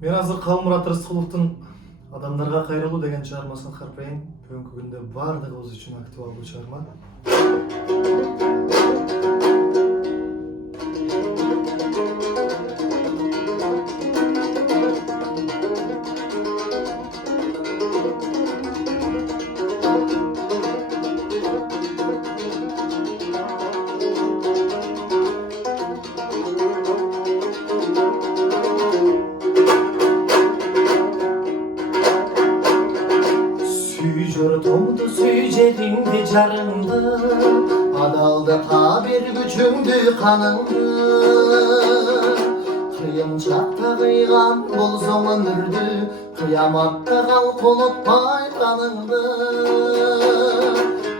Мен азыр Калмурат Рыскуловдун «Адамдарга кайрылуу» деген чыгармасын карпайын. Бүгүнкү күндө бардыгыбыз үчүн актуалдуу чыгарма. Süy jurtumdu, süy jeringdi, jarыңды, адалдыкка бер күчүңдү, каныңды. Кыйын чакта кыйган болсоң өмүрдү, кыяматта кал колотпай каныңды.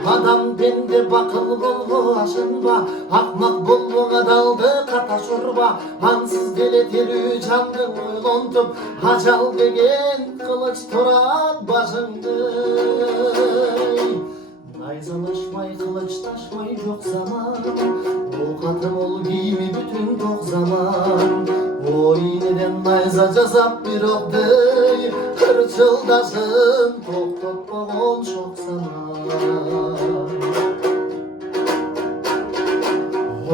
Адам пенде бакыл болго ашынба, акмак болго адалдыкка ташурба. Ансыз деле тирүү жандың ойлонтуп, ажал деген кылыч турат башыңды. Найзалашмай, кылычташмай жок заман, оокаты мол кийими бүтүн ток заман. Ой инеден найза жасап бир окдей, кырчылдасын токтотпогон шок заман.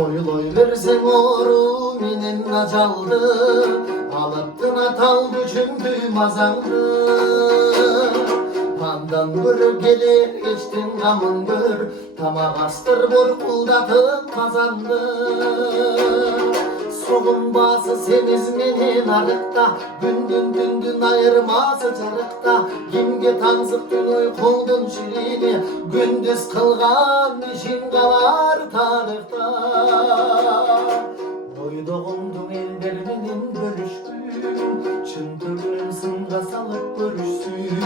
Ойлой берсең оору менен ажалды, алыптын атал күчүңдү, мазаңды. Андан көрө келер кечтин камын көр, тамак астыр боркулдатып казанды. Согунбасы семиз менен арыкта, күндүн түндүн айырмасы жарыкта. Кимге таңсык түн уйкуңдун ширини, күндүз кылган ишин калар тарыхта. Ойдогуңдуң элдер менен бөлүшкүн, чын түгүн сынга салып көрүшсүн.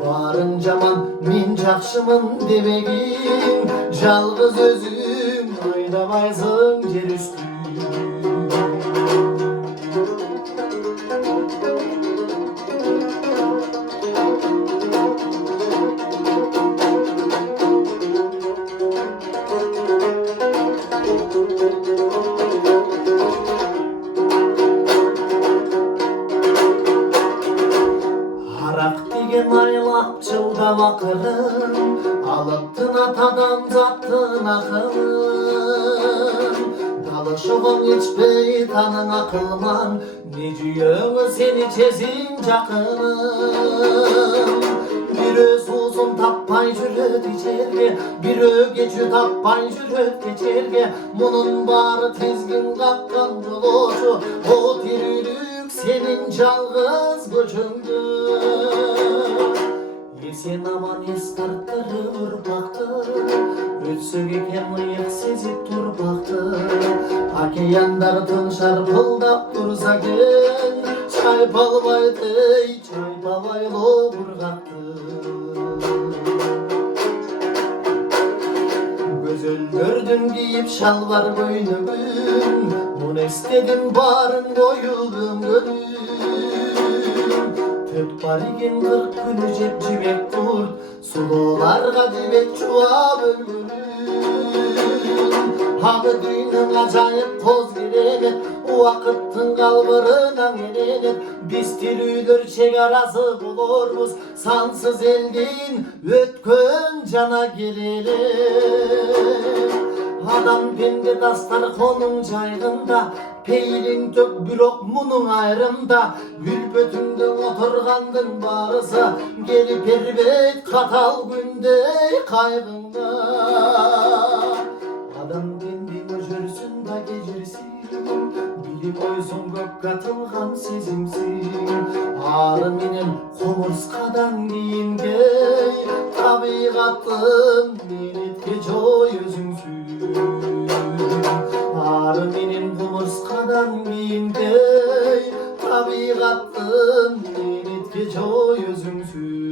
Барын жаман, мен жакшымын дебегин, жалгыз өзүң айдабайсың жер үстүн. Айлап жылдап акырын, алыптын атадан заттын акылын. Талышыгың ичпей таның акылман, не жүйөңө сени чезин жакынын. Бирөө суусун таппай жүрөт ичерге, бирөө кечүү таппай жүрөт кечерге. Мунун баары тизгин каккан жолоочу, о тирүүлүк сенин жалгыз көчөңдү. Сен аман ес тарттырып урпакты, өтсөк экен ыйык сезип турпакты. Океандар тын шарпылдап турса экен, чайпалбай чайпабайлоо бургакты. Көзөлдөрдүн кийип шалбар көйнөгүн, муну эстедим баарын коюп өңгөнүн. Төп бар экен 40 күнү жеп жибек курт, сулууларга дибек чубап өлгөнүн. Аны дүйнөң ажайып коз керемет, убакыттын калбырына керемет. Биз тирүүлөр чек арасы болорбуз, сансыз элдин өткөн жана келеле. Адам пенде дастархонуң жайгында, пейилиң төк бирок мунуң айрымда. Үлпөтүңдө отургандын баарысы, келип бербейт катал күндөй кайгыңда. Адам пенде өжөрсүн да кежирсин, билип койсоң көккө атылган сезимсиң. Ары менен комурскадан кийинге, табигаттын менетке жой өзүңсүн. Ары менен комурскадан кийинге, табигаттын менетке жой өзүңсүн.